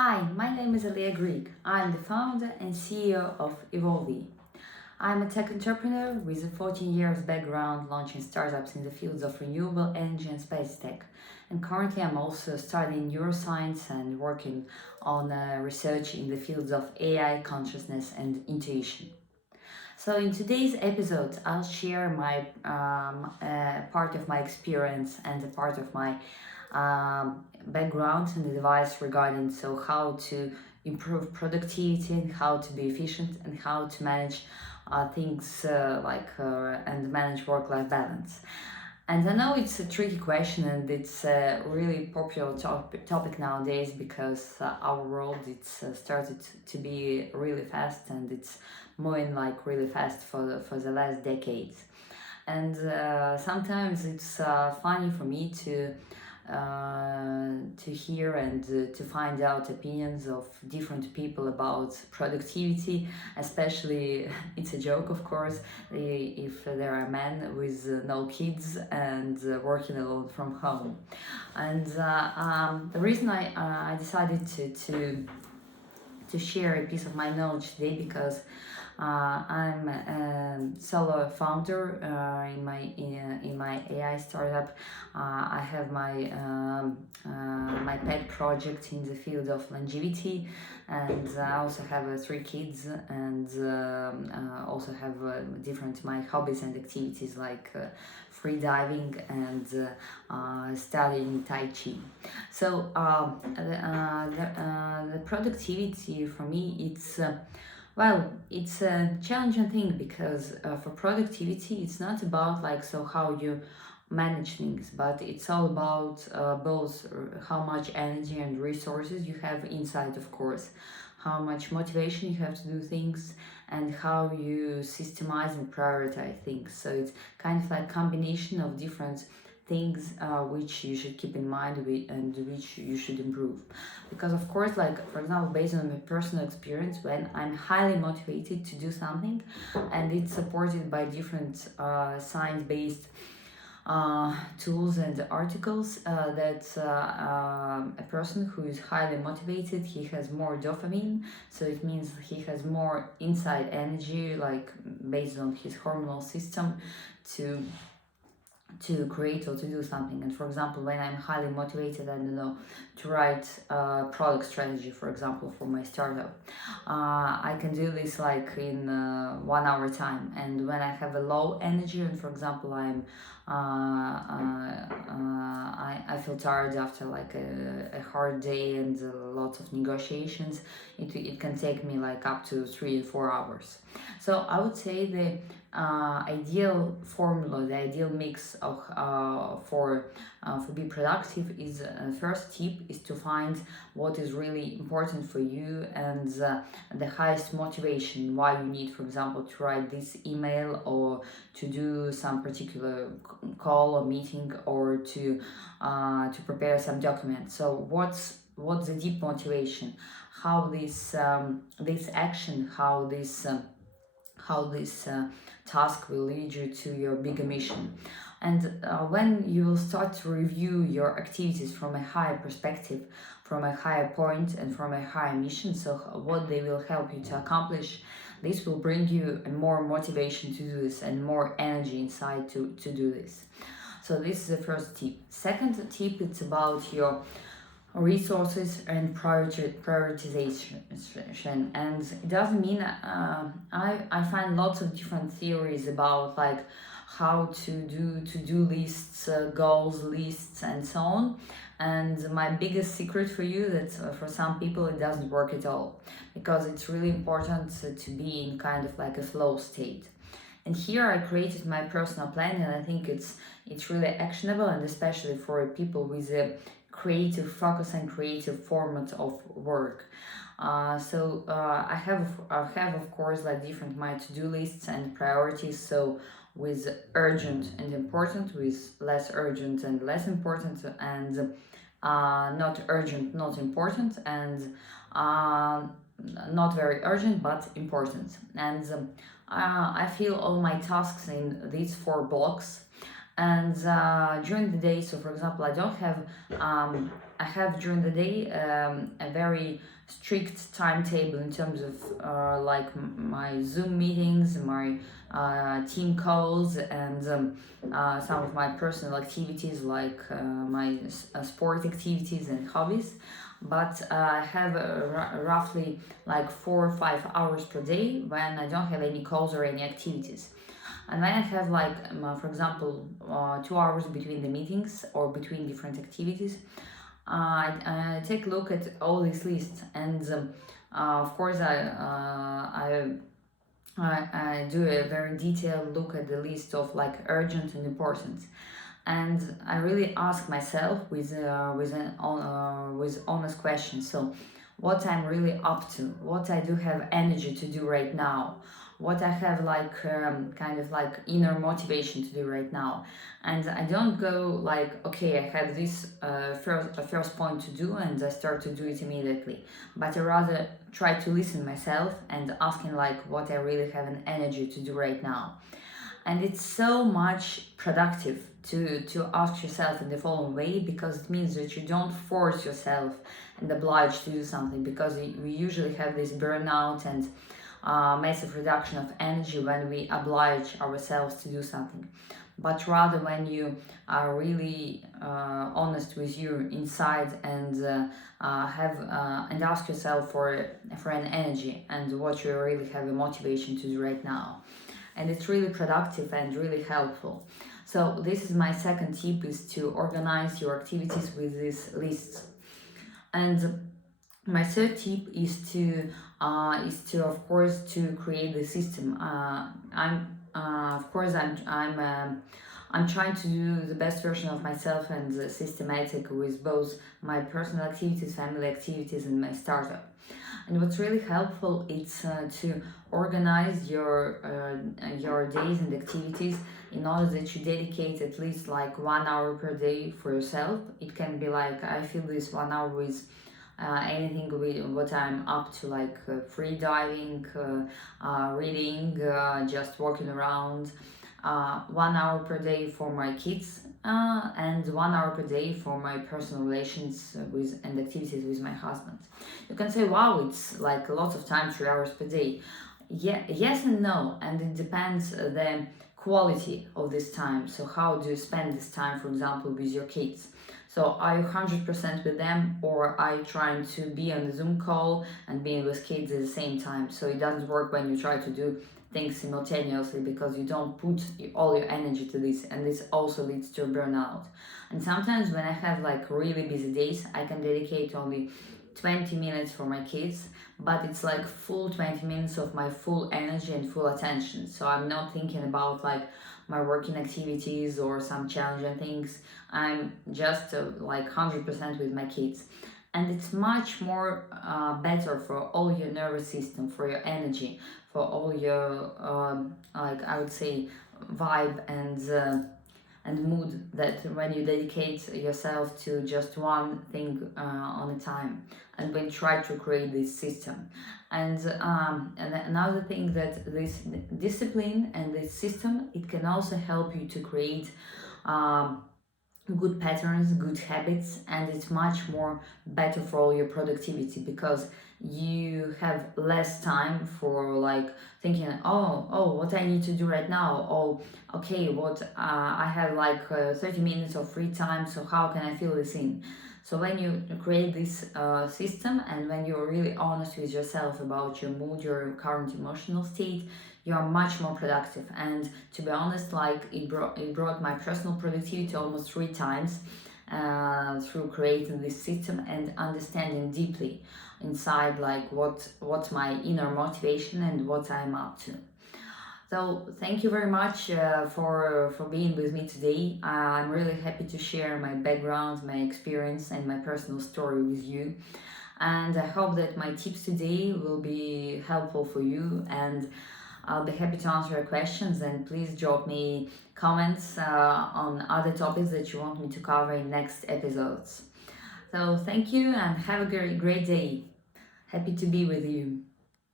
Hi, my name is Alia Greek. I'm the founder and CEO of Evolve. I'm a tech entrepreneur with a 14 years background launching startups in the fields of renewable energy and space tech. And currently I'm also studying neuroscience and working on research in the fields of AI, consciousness and intuition. So in today's episode, I'll share my part of my experience and a part of my background and advice regarding how to improve productivity and how to be efficient and how to manage things and manage work-life balance. And I know it's a tricky question and it's a really popular topic nowadays because our world it's started to be really fast and it's moving really fast for the last decades. And sometimes it's funny for me to hear and to find out opinions of different people about productivity, especially it's a joke of course if there are men with no kids and working alone from home. And the reason I decided to share a piece of my knowledge today because I'm a solo founder in my AI startup. I have my pet project in the field of longevity, and I also have 3 kids, and also have different my hobbies and activities like free diving and studying Tai Chi. So the productivity for me it's a challenging thing because for productivity, it's not about how you manage things, but it's all about both how much energy and resources you have inside, of course, how much motivation you have to do things, and how you systemize and prioritize things. So it's kind of like combination of different things which you should keep in mind and which you should improve, because of course, for example, based on my personal experience, when I'm highly motivated to do something and it's supported by different science-based tools and articles, that a person who is highly motivated, he has more dopamine, so it means he has more inside energy, based on his hormonal system, to create or to do something. And for example, when I'm highly motivated, I don't know, to write a product strategy, for example, for my startup, I can do this in 1 hour time. And when I have a low energy, and for example, I feel tired after a hard day and a lot of negotiations, it can take me up to 3 or 4 hours. So I would say the ideal formula, the ideal mix of for be productive is first tip is to find what is really important for you and the highest motivation why you need, for example, to write this email or to do some particular call or meeting or to prepare some document. So what's the deep motivation? How this action, how this task will lead you to your bigger mission. And when you will start to review your activities from a higher perspective, from a higher point and from a higher mission, so what they will help you to accomplish, this will bring you more motivation to do this and more energy inside to do this. So this is the first tip. Second tip, it's about your resources and prioritization. And it doesn't mean I find lots of different theories about how to do to-do lists, goals lists, and so on. And my biggest secret for you that for some people it doesn't work at all, because it's really important to be in kind of a flow state. And here I created my personal plan, and I think it's really actionable, and especially for people with a creative focus and creative format of work. I have of course different my to-do lists and priorities. So with urgent and important, with less urgent and less important, and not urgent, not important, and not very urgent but important. And I feel all my tasks in these 4 blocks. And during the day, so for example, I don't have I have during the day a very strict timetable in terms of my Zoom meetings, my team calls, and some of my personal activities like my sport activities and hobbies. But I have roughly like 4 or 5 hours per day when I don't have any calls or any activities. And when I have like, for example, 2 hours between the meetings or between different activities, I take a look at all these lists, and of course I do a very detailed look at the list of like urgent and important, and I really ask myself with honest questions. So, what I'm really up to, what I do have energy to do right now, what I have like kind of like inner motivation to do right now, and I don't go like, okay, I have this first point to do and I start to do it immediately, but I rather try to listen myself and asking like what I really have an energy to do right now. And it's so much productive to ask yourself in the following way, because it means that you don't force yourself and oblige to do something, because we usually have this burnout and massive reduction of energy when we oblige ourselves to do something. But rather when you are really honest with you inside and have and ask yourself for an energy and what you really have a motivation to do right now. And it's really productive and really helpful. So this is my second tip, is to organize your activities with these lists. And my third tip is to of course to create the system. I'm trying to do the best version of myself and systematic with both my personal activities, family activities, and my startup. And what's really helpful is to organize your days and activities in order that you dedicate at least like 1 hour per day for yourself. It can be like, I feel this 1 hour with anything with what I'm up to, like free diving, reading, just walking around. 1 hour per day for my kids, and 1 hour per day for my personal relations with and activities with my husband. You can say, wow, it's like a lot of time, 3 hours per day. Yeah, yes and no, and it depends the quality of this time. So how do you spend this time, for example, with your kids? So are you 100% with them, or are you trying to be on the Zoom call and being with kids at the same time? So it doesn't work when you try to do things simultaneously, because you don't put all your energy to this, and this also leads to burnout. And sometimes when I have like really busy days, I can dedicate only 20 minutes for my kids, but it's like full 20 minutes of my full energy and full attention. So I'm not thinking about like my working activities or some challenging things. I'm just like 100% with my kids. And it's much more better for all your nervous system, for your energy, for all your like I would say vibe and mood, that when you dedicate yourself to just one thing on a time, and when you try to create this system. And another thing, that this discipline and this system, it can also help you to create good patterns, good habits, and it's much more better for all your productivity, because you have less time for like thinking, oh, what I need to do right now. Oh, okay, what I have like 30 minutes of free time, so how can I fill this in? So when you create this system, and when you're really honest with yourself about your mood, your current emotional state, you are much more productive. And to be honest, like it brought my personal productivity almost 3 times through creating this system and understanding deeply inside like what's my inner motivation and what I'm up to. So thank you very much for being with me today. I'm really happy to share my background, my experience, and my personal story with you. And I hope that my tips today will be helpful for you, and I'll be happy to answer your questions. And please drop me comments on other topics that you want me to cover in next episodes. So thank you, and have a great day. Happy to be with you.